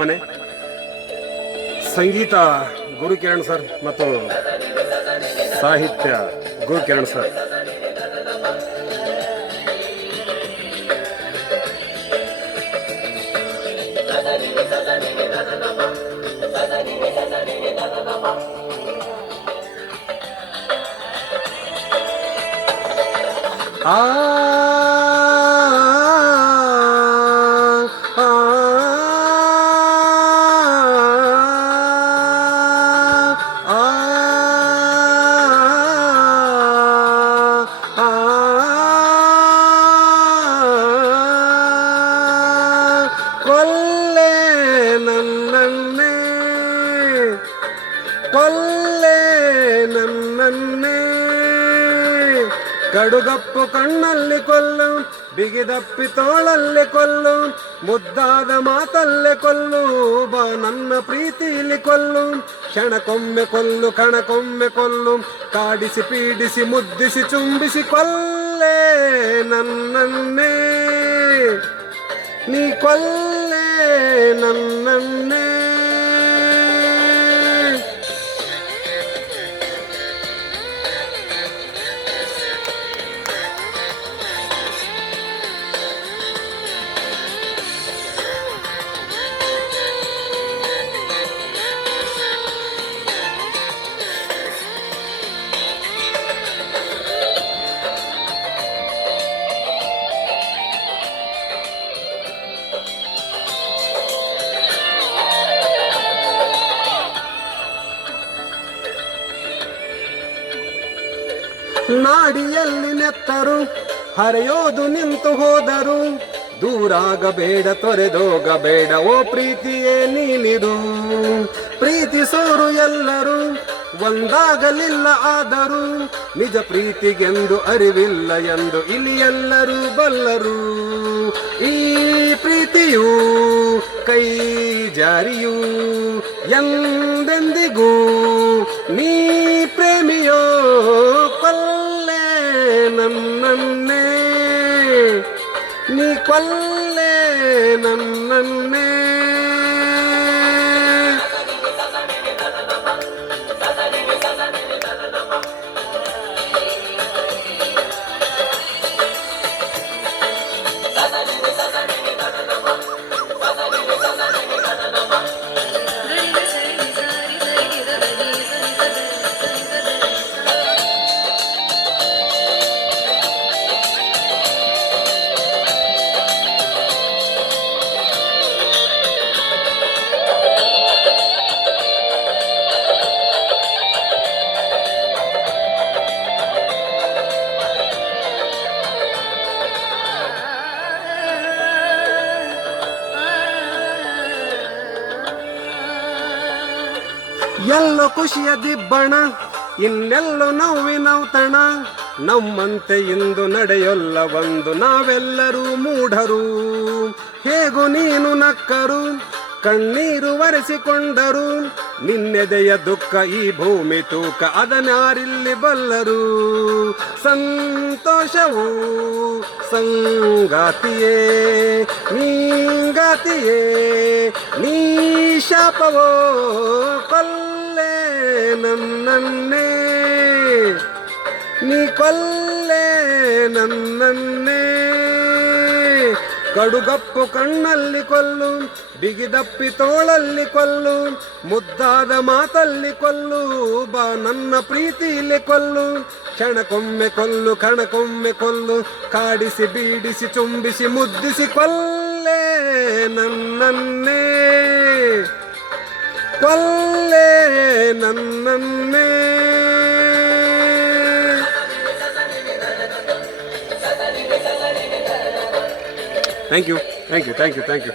ಮನೆ ಸಂಗೀತ ಗುರುಕಿರಣ್ ಸರ್ ಮತ್ತು ಸಾಹಿತ್ಯ ಗುರುಕಿರಣ್ ಸರ್. ಕೊಲ್ಲೆ ನನ್ನನ್ನೇ ಕೊಲ್ಲೆ ನನ್ನನ್ನೇ ಕಡುಗಪ್ಪು ಕಣ್ಣಲ್ಲಿ ಕೊಲ್ಲು, ಬಿಗಿದಪ್ಪಿ ತೋಳಲ್ಲಿ ಕೊಲ್ಲು, ಮುದ್ದಾದ ಮಾತಲ್ಲೇ ಕೊಲ್ಲು, ಬಾ ನನ್ನ ಪ್ರೀತಿಲಿ ಕೊಲ್ಲು, ಕ್ಷಣಕ್ಕೊಮ್ಮೆ ಕೊಲ್ಲು ಕಣಕ್ಕೊಮ್ಮೆ ಕೊಲ್ಲು, ಕಾಡಿಸಿ ಪೀಡಿಸಿ ಮುದ್ದಿಸಿ ಚುಂಬಿಸಿ ಕೊಲ್ಲೆ ನನ್ನನ್ನೇ, ನೀ ಕೊಲ್ಲೆ ನನ್ನನ್ನೇ. ನಾಡಿಯಲ್ಲಿ ನೆತ್ತರು ಹರಿಯೋದು ನಿಂತು ಹೋದರು, ದೂರಾಗಬೇಡ ತೊರೆದೋಗಬೇಡ ಓ ಪ್ರೀತಿಯೇ ನೀನಿರು, ಪ್ರೀತಿಸೋರು ಎಲ್ಲರೂ ಒಂದಾಗಲಿಲ್ಲ ಆದರೂ, ನಿಜ ಪ್ರೀತಿಗೆಂದು ಅರಿವಿಲ್ಲ ಎಂದು ಇಲ್ಲಿ ಎಲ್ಲರೂ ಬಲ್ಲರು, ಈ ಪ್ರೀತಿಯು ಕೈ ಜಾರಿಯು ಎಂದೆಂದಿಗೂ ನೀ ಪ್ರೇಮಿಯೋ ಕೊಲ್ಲೆ ನನ್ನನ್ನೇ, ನೀ ಕೊಲ್ಲೆ ನನ್ನನ್ನೇ. ಎಲ್ಲೋ ಖುಷಿಯ ದಿಬ್ಬಣ, ಇನ್ನೆಲ್ಲೋ ನೋವಿನೌತಣ, ನಮ್ಮಂತೆ ಇಂದು ನಡೆಯೊಲ್ಲ ಒಂದು ನಾವೆಲ್ಲರೂ ಮೂಢರು, ಹೇಗೂ ನೀನು ನಕ್ಕರು ಕಣ್ಣೀರು ಒರೆಸಿಕೊಂಡರು, ನಿನ್ನೆದೆಯ ದುಃಖ ಈ ಭೂಮಿ ತೂಕ ಅದನ್ಯಾರಿಲ್ಲಿ ಬಲ್ಲರು, ಸಂತೋಷವು ಸಂಗಾತಿಯೇ ನೀಂಗಾತಿಯೇ, ನೀ ಶಾಪವೋ ಕೊಲ್ಲೆ ನನ್ನನ್ನೇ, ನೀ ಕೊಲ್ಲೆ ನನ್ನನ್ನೇ. ಕಡುಗಪ್ಪು ಕಣ್ಣಲ್ಲಿ ಕೊಲ್ಲು, ಬಿಗಿದಪ್ಪಿ ತೋಳಲ್ಲಿ ಕೊಲ್ಲು, ಮುದ್ದಾದ ಮಾತಲ್ಲಿ ಕೊಲ್ಲು, ಬಾ ನನ್ನ ಪ್ರೀತಿಯಲ್ಲಿ ಕೊಲ್ಲು, ಕ್ಷಣಕ್ಕೊಮ್ಮೆ ಕೊಲ್ಲು ಕಣಕ್ಕೊಮ್ಮೆ ಕೊಲ್ಲು, ಕಾಡಿಸಿ ಬೀಡಿಸಿ ಚುಂಬಿಸಿ ಮುದ್ದಿಸಿ ಕೊಲ್ಲೆ ನನ್ನನ್ನೇ, ಕೊಲ್ಲೆ ನನ್ನನ್ನೇ. Thank you thank you thank you thank you.